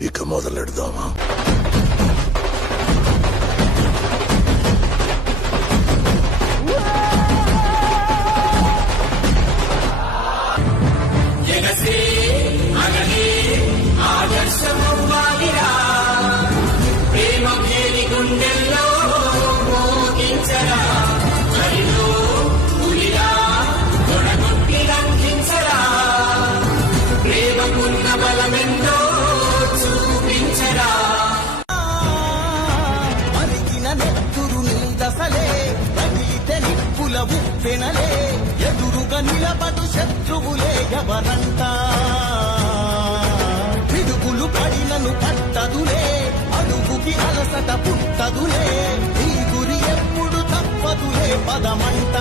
ఇక మొదలెడదామా? ఉప్పెనలే ఎదురుగా నిలబడు శత్రువులే ఎవరంట పిడుగులు పడినను పట్టదులే అడుగుకి అలసట పుట్టదులే ఈ గురి ఎప్పుడు తప్పదులే పదమంట